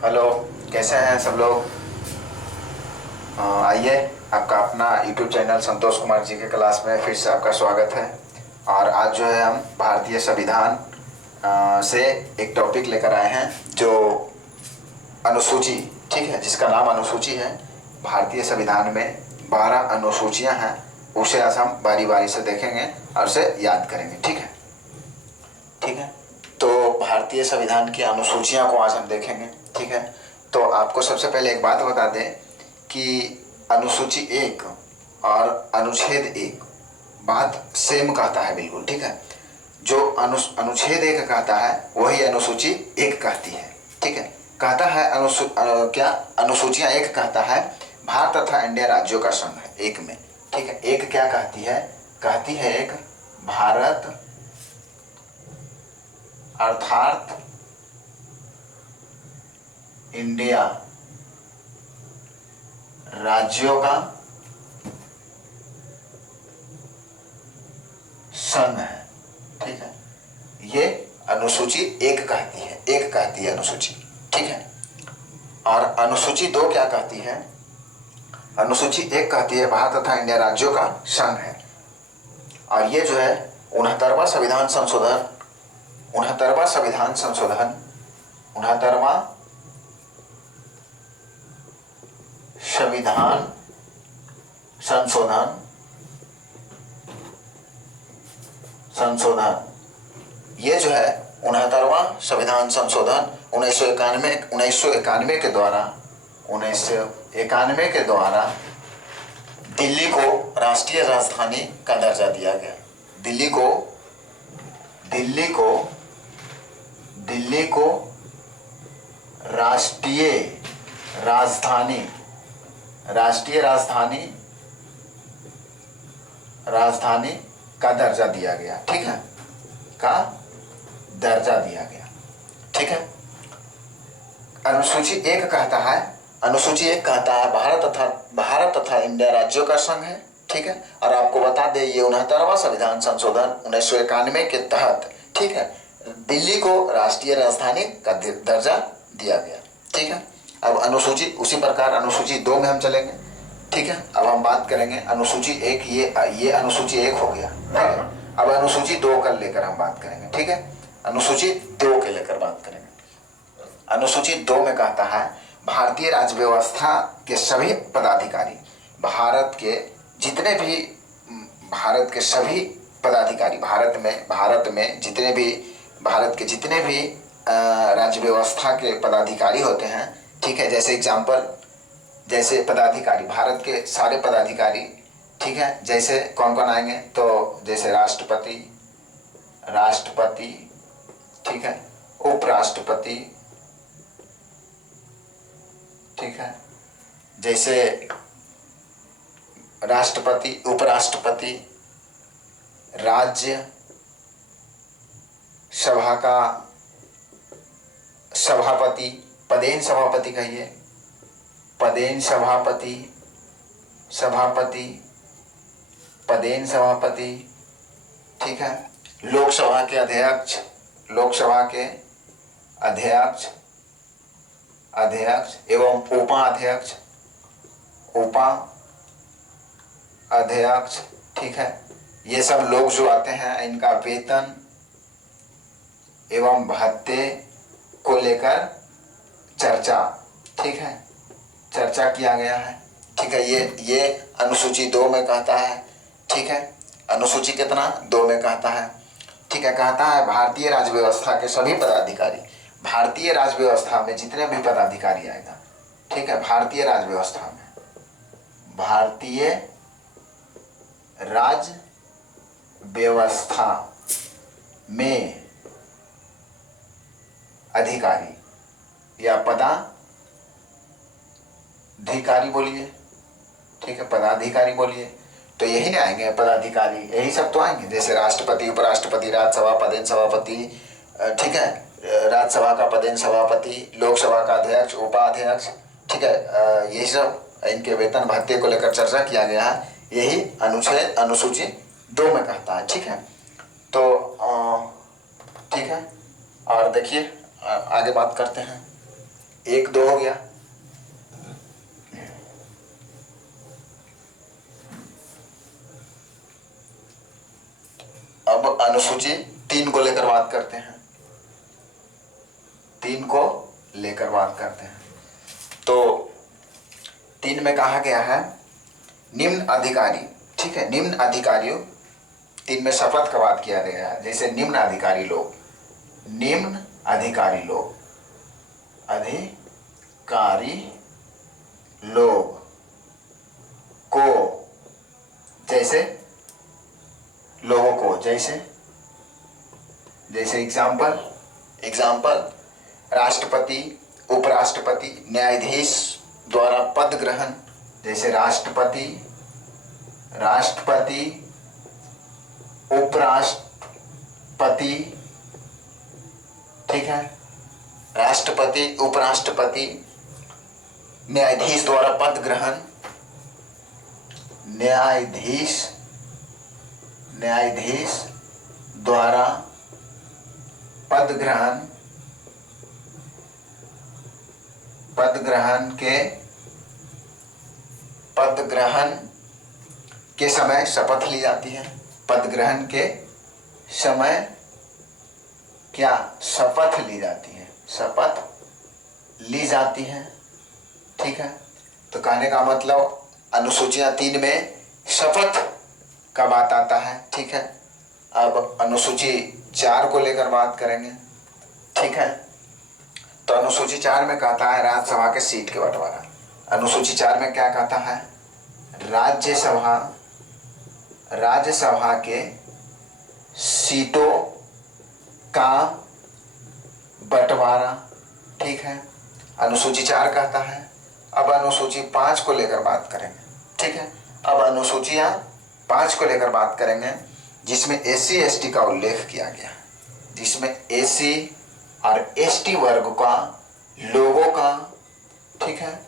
Hello. कैसे हैं सब लोग? आइए, आपका अपना यूट्यूब चैनल संतोष कुमार जी के क्लास में फिर से आपका स्वागत है। और आज जो है हम भारतीय संविधान से एक टॉपिक लेकर आए हैं जो अनुसूची, ठीक है, जिसका नाम अनुसूची है। भारतीय संविधान में 12 अनुसूचियां हैं, उसे आज हम बारी बारी से देखेंगे और उसे याद करेंगे। ठीक है, ठीक है। तो भारतीय संविधान की अनुसूचियां को आज हम देखेंगे। ठीक है, तो आपको सबसे पहले एक बात बता दें कि अनुसूची 1 और अनुच्छेद 1 बात सेम कहता है, बिल्कुल। ठीक है, जो अनुच्छेद 1 कहता है वही अनुसूची 1 कहती है। ठीक है, कहता है क्या अनुसूचियां 1 कहता है भारत तथा इंडिया राज्यों का संघ है, 1 में। ठीक है, 1 क्या कहती है? कहती है एक भारत अर्थात इंडिया राज्यों का संघ है। ठीक है, ये अनुसूची 1 कहती है, 1 कहती है अनुसूची। ठीक है, और अनुसूची 2 क्या कहती है? अनुसूची 1 कहती है भारत तथा इंडिया राज्यों का संघ है। और ये जो है 69वां संविधान संशोधन 69वां संविधान संशोधन 69वां संविधान संशोधन ये जो है 69वां संविधान संशोधन 1991 के द्वारा 1991 के द्वारा दिल्ली को राष्ट्रीय राजधानी का दर्जा दिया गया। दिल्ली को राष्ट्रीय राजधानी का दर्जा दिया गया। ठीक है, का दर्जा दिया गया। ठीक है, अनुसूची 1 कहता है भारत तथा इंडिया राज्यों का संघ है। ठीक है, और आपको बता दें ये 69वां संविधान संशोधन 1991 के तहत, ठीक है, दिल्ली को राष्ट्रीय राजधानी का दर्जा दिया गया। ठीक है, अब अनुसूची उसी प्रकार अनुसूची 2 में हम चलेंगे। ठीक है, अब हम बात करेंगे अनुसूची 1, ये अनुसूची 1 हो गया। ठीक है, अब अनुसूची 2 का लेकर हम बात करेंगे। ठीक है, अनुसूची 2 के लेकर बात करेंगे। अनुसूची 2 में कहता है भारतीय राज्य व्यवस्था के सभी पदाधिकारी, भारत के सभी पदाधिकारी, भारत में जितने भी राज्य व्यवस्था के पदाधिकारी होते हैं। ठीक है, जैसे पदाधिकारी, भारत के सारे पदाधिकारी। ठीक है, जैसे कौन कौन आएंगे? तो जैसे राष्ट्रपति, ठीक है, उपराष्ट्रपति, ठीक है, जैसे राष्ट्रपति, उपराष्ट्रपति, राज्य सभा का सभापति, पदेन सभापति कहिए, पदेन सभापति, ठीक है, लोकसभा के अध्यक्ष एवं उपाध्यक्ष, ठीक है, ये सब लोग जो आते हैं इनका वेतन एवं भत्ते को लेकर चर्चा, ठीक है, चर्चा किया गया है। ठीक है, ये अनुसूची 2 में कहता है। ठीक है, अनुसूची कितना? 2 में कहता है। ठीक है, कहता है भारतीय राज्य व्यवस्था के सभी पदाधिकारी, भारतीय राज्य व्यवस्था में जितने भी पदाधिकारी आएगा। ठीक है, भारतीय राज्य व्यवस्था में अधिकारी या पदाधिकारी बोलिए। ठीक है, पदाधिकारी बोलिए, तो यही ना आएंगे पदाधिकारी, यही सब तो आएंगे, जैसे राष्ट्रपति, उपराष्ट्रपति, राज्यसभा पदेन सभापति, ठीक है, राज्यसभा का पदेन सभापति, लोकसभा का अध्यक्ष, उपाध्यक्ष। ठीक है, यही सब इनके वेतन भत्ते को लेकर चर्चा किया गया है, यही अनुसूची 2 में कहता है। ठीक है, तो ठीक है, और देखिए आगे बात करते हैं। एक दो हो गया। अब अनुसूची 3 को लेकर बात करते हैं। 3 को लेकर बात करते हैं। तो 3 में कहा गया है निम्न अधिकारी, ठीक है, निम्न अधिकारियों, 3 में शपथ का बात किया गया है। जैसे निम्न अधिकारी लोग, निम्न अधिकारी लोग, अधिकारी लोग को, जैसे लोगों को, जैसे एग्जाम्पल राष्ट्रपति, उपराष्ट्रपति, न्यायाधीश द्वारा पद ग्रहण, जैसे राष्ट्रपति, उपराष्ट्रपति, ठीक है, राष्ट्रपति, उपराष्ट्रपति, न्यायाधीश द्वारा पद ग्रहण, न्यायाधीश द्वारा पद ग्रहण के समय शपथ ली जाती है। पद ग्रहण के समय क्या शपथ ली जाती है, ठीक है। तो कहने का मतलब अनुसूचियां 3 में शपथ का बात आता है, ठीक है। अब अनुसूची 4 को लेकर बात करेंगे, ठीक है। तो अनुसूची 4 में कहता है राज्यसभा के सीट के बंटवारा। अनुसूची 4 में क्या कहता है? राज्यसभा के सीटों का बंटवारा, ठीक है, अनुसूची 4 कहता है। अब अनुसूची 5 को लेकर बात करेंगे, ठीक है। अब अनुसूचियां 5 को लेकर बात करेंगे जिसमें एससी एसटी का उल्लेख किया गया, जिसमें एससी और एसटी वर्ग का लोगों का, ठीक है,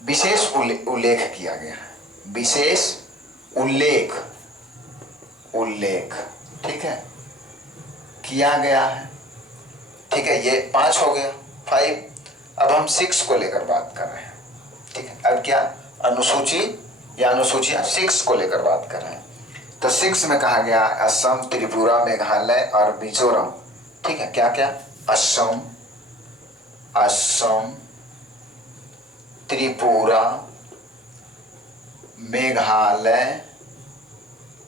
विशेष उल्लेख किया गया है, विशेष उल्लेख, ठीक है, किया गया है, ठीक है। ये 5 हो गया, 5। अब हम 6 को लेकर बात कर रहे हैं, ठीक है। अब क्या अनुसूची या अनुसूचियां 6 को लेकर बात कर रहे हैं। तो 6 में कहा गया असम, त्रिपुरा, मेघालय और मिजोरम, ठीक है। क्या क्या? असम, त्रिपुरा, मेघालय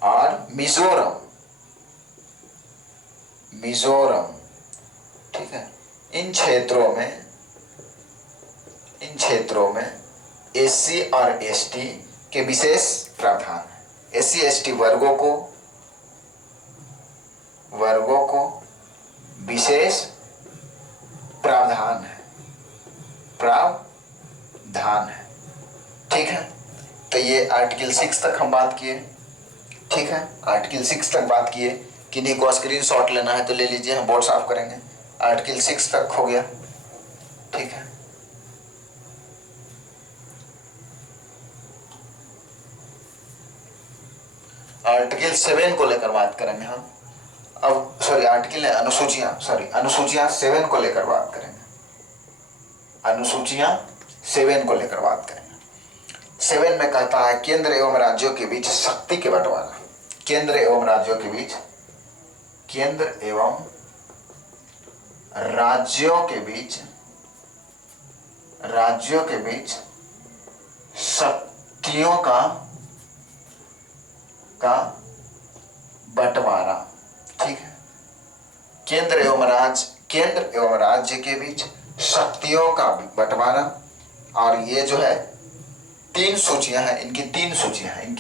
और मिजोरम, ठीक है। इन क्षेत्रों में एससी और एसटी के विशेष प्रावधान है। एससी एसटी वर्गों को विशेष प्रावधान है, ठीक है। तो ये आर्टिकल 6 तक हम बात किए, ठीक है। आर्टिकल 6 तक बात किए। किन्हीं को स्क्रीनशॉट लेना है तो ले लीजिए, हम बोर्ड साफ करेंगे। आर्टिकल 6 तक हो गया, ठीक है। आर्टिकल 7 को लेकर बात करेंगे हम। अब अनुसूचियां 7 को लेकर बात करेंगे। अनुसूचियां 7 को लेकर बात करेंगे। 7 में कहता है केंद्र एवं राज्यों के बीच शक्ति के बंटवारा। केंद्र एवं राज्यों के बीच शक्तियों का बंटवारा, ठीक है। केंद्र एवं राज्य के बीच शक्तियों का बंटवारा। और ये जो है 3 सूचियां हैं, इनकी 3 सूचियां हैं,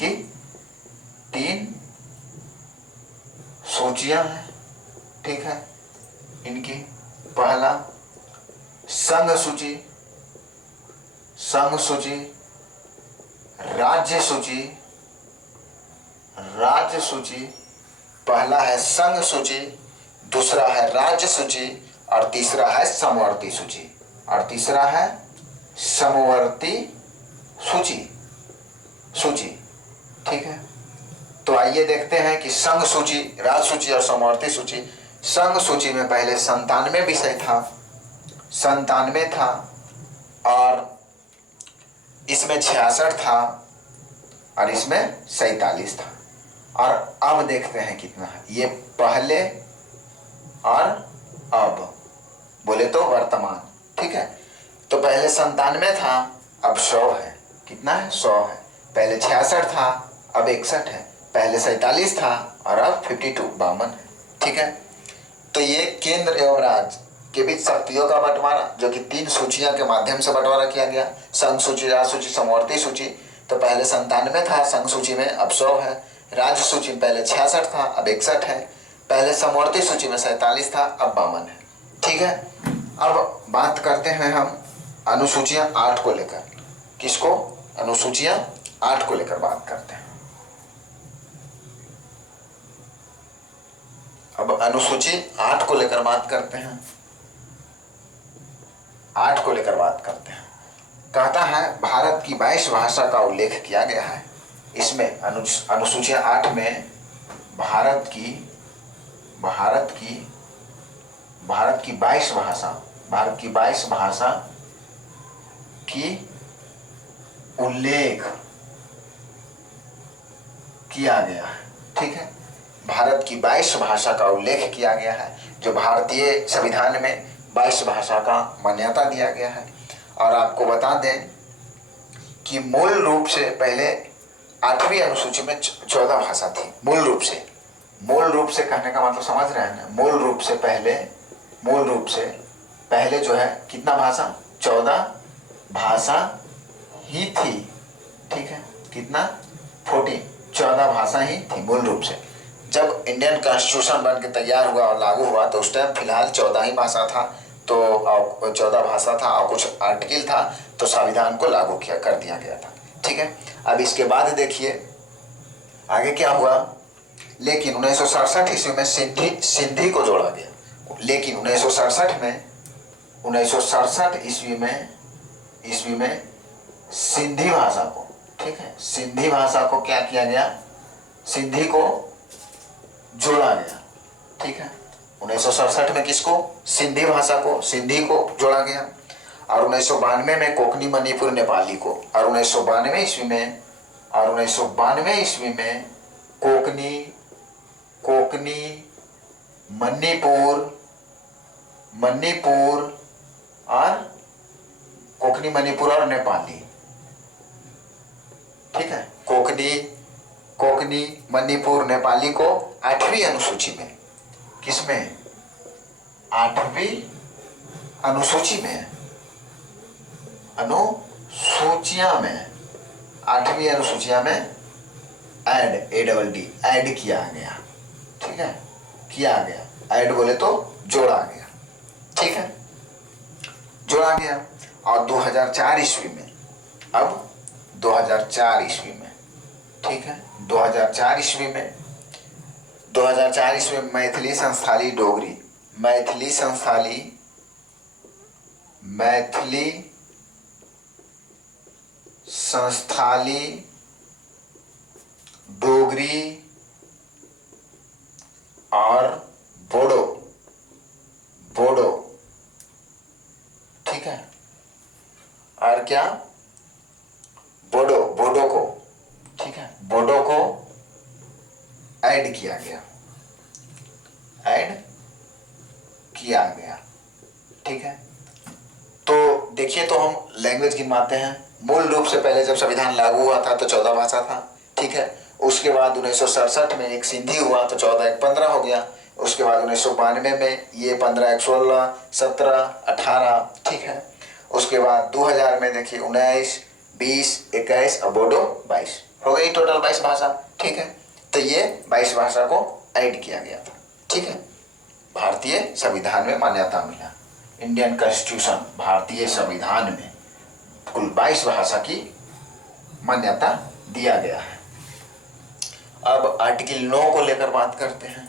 ठीक है। इनकी पहला संघ सूची, राज्य सूची। पहला है संघ सूची, दूसरा है राज्य सूची और तीसरा है समवर्ती सूची, ठीक है। तो आइए देखते हैं कि संघ सूची, राज्य सूची और समवर्ती सूची। संघ सूची में पहले 97 विषय था। 97 था और इसमें 66 था और इसमें 47 था। और अब देखते हैं कितना है। ये पहले और अब बोले तो वर्तमान, ठीक है। तो पहले 97 था, अब 100 है। कितना है? 100 है। पहले 66 था, अब 61 है। पहले 47 था और अब 52 है, ठीक है। तो ये केंद्र एवं राज्य के बीच शक्तियों का बंटवारा, जो कि 3 सूचियां के माध्यम से बंटवारा किया गया, संघ सूची, राज्य सूची, समवर्ती सूची। तो पहले 97 था संघ सूची में, अब 100 है। राज्य सूची में पहले 66 था, अब 61 है। पहले समवर्ती सूची में 47 था, अब 52 है, ठीक है। अब बात करते हैं हम अनुसूचियां 8 को लेकर। किसको? अनुसूचियां 8 को लेकर बात करते हैं। अब अनुसूची 8 को लेकर बात करते हैं। 8 को लेकर बात करते हैं। कहता है भारत की 22 भाषा का उल्लेख किया गया है। इसमें अनुसूचिया 8 में भारत की 22 भाषा, भारत की 22 भाषा की उल्लेख किया गया है, ठीक है। भारत की 22 भाषा का उल्लेख किया गया है, जो भारतीय संविधान में 22 भाषा का मान्यता दिया गया है। और आपको बता दें कि मूल रूप से पहले 8वीं अनुसूची में 14 भाषा थी। मूल रूप से कहने का मतलब समझ रहे हैं ना। मूल रूप से पहले जो है कितना भाषा? 14 भाषा ही थी, ठीक है। कितना? 14 भाषा ही थी मूल रूप से। जब इंडियन कॉन्स्टिट्यूशन बन के तैयार हुआ और लागू हुआ तो उस टाइम फिलहाल 14 ही भाषा था, तो 14 भाषा था और कुछ आर्टिकल था, तो संविधान को लागू कर दिया गया था, ठीक है। अब इसके बाद देखिए आगे क्या हुआ। लेकिन 1967 ईस्वी में सिंधी को जोड़ा गया। लेकिन 1967 ईस्वी में सिंधी भाषा को, ठीक है, सिंधी भाषा को क्या किया गया? सिंधी को जोड़ा गया, ठीक है। 1967 में किसको? सिंधी भाषा को, सिंधी को जोड़ा गया। और 1992 में कोकनी, मणिपुर, नेपाली को। और 1992 ईस्वी में कोकनी, मणिपुर और नेपाली, ठीक है। कोकनी, मणिपुर, नेपाली को 8वीं अनुसूची में, किसमें? 8वीं अनुसूची में, 8वीं अनुसूचिया में ऐड किया गया, ठीक है। किया गया, ऐड बोले तो जोड़ा गया, ठीक है, जोड़ा गया। और 2004 ईस्वी में, अब 2004 ईस्वी में, ठीक है, 2004 ईस्वी में मैथिली संस्थाली डोगरी, मैथिली संस्थाली डोगरी और बोडो, ठीक है। और क्या? बोडो को, ठीक है, बोडो को ऐड किया गया, ठीक है। तो देखिए, तो हम लैंग्वेज गिनवाते हैं। मूल रूप से पहले जब संविधान लागू हुआ था तो 14 भाषा था, ठीक है। उसके बाद 1967 में एक सिंधी हुआ तो 14 एक 15 हो गया। उसके बाद 1992 में ये 15 एक 16, 17, 18, ठीक है। उसके बाद 2000 में देखिए 19, 20, 21 और बोडो 22 हो गई, टोटल 22 भाषा, ठीक है। तो ये 22 भाषा को ऐड किया गया था, ठीक है। भारतीय संविधान में मान्यता मिला। इंडियन कॉन्स्टिट्यूशन, भारतीय संविधान में कुल 22 भाषा की मान्यता दिया गया है। अब आर्टिकल 9 को लेकर बात करते हैं।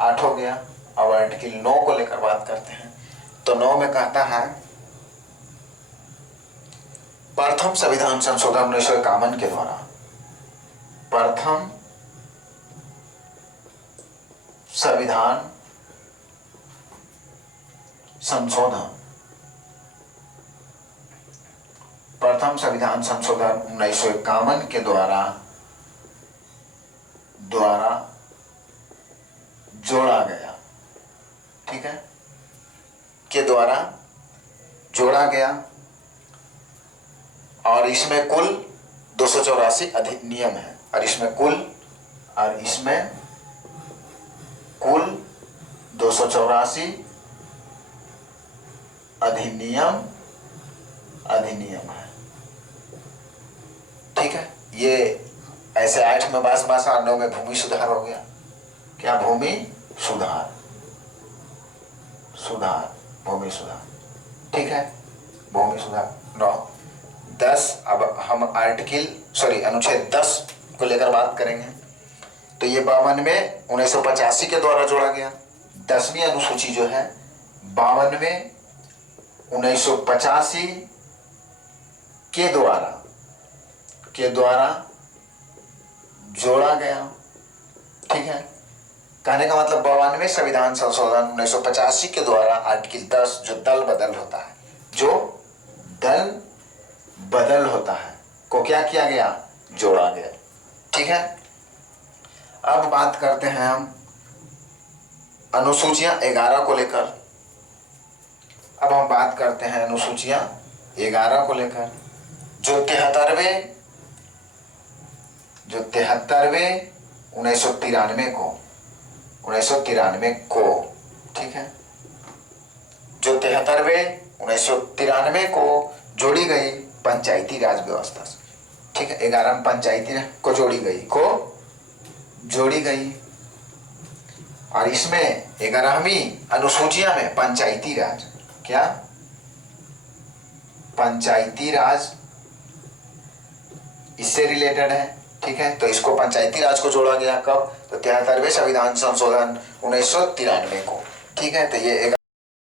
8 हो गया, अब आर्टिकल 9 को लेकर बात करते हैं। तो 9 में कहता है प्रथम संविधान संशोधन 1951 के द्वारा, प्रथम संविधान संशोधन प्रथम संविधान संशोधन 1951 के द्वारा जोड़ा गया, ठीक है, के द्वारा जोड़ा गया। और इसमें कुल 284 अधिनियम है, और इसमें कुल 284 अधिनियम है, ठीक है। ये ऐसे 8 में बास और 9 में भूमि सुधार हो गया। क्या? भूमि सुधार, भूमि सुधार, ठीक है, भूमि सुधार 9। 10 अब हम अनुच्छेद 10 को लेकर बात करेंगे। तो ये 92 1985 के द्वारा जोड़ा गया। 10वीं अनुसूची जो है 92 1985 के द्वारा जोड़ा गया, ठीक है। कहने का मतलब 92 संविधान संशोधन 1985 के द्वारा आर्टिकल 10 जो दल बदल होता है को क्या किया गया? जोड़ा गया, ठीक है। अब बात करते हैं हम अनुसूचियां 11 को लेकर। अब हम बात करते हैं अनुसूचियां 11 को लेकर, जो 73वें 1993 को, ठीक है, जो 73वें 1993 को जोड़ी गई पंचायती राज व्यवस्था से, ठीक है। 11 में पंचायती को जोड़ी गई और इसमें 11वीं अनुसूचिया में पंचायती राज, क्या? पंचायती राज इससे रिलेटेड है, ठीक है। तो इसको पंचायती राज को जोड़ा गया कब? तो 73वें संविधान संशोधन 1993 को, ठीक है। तो ये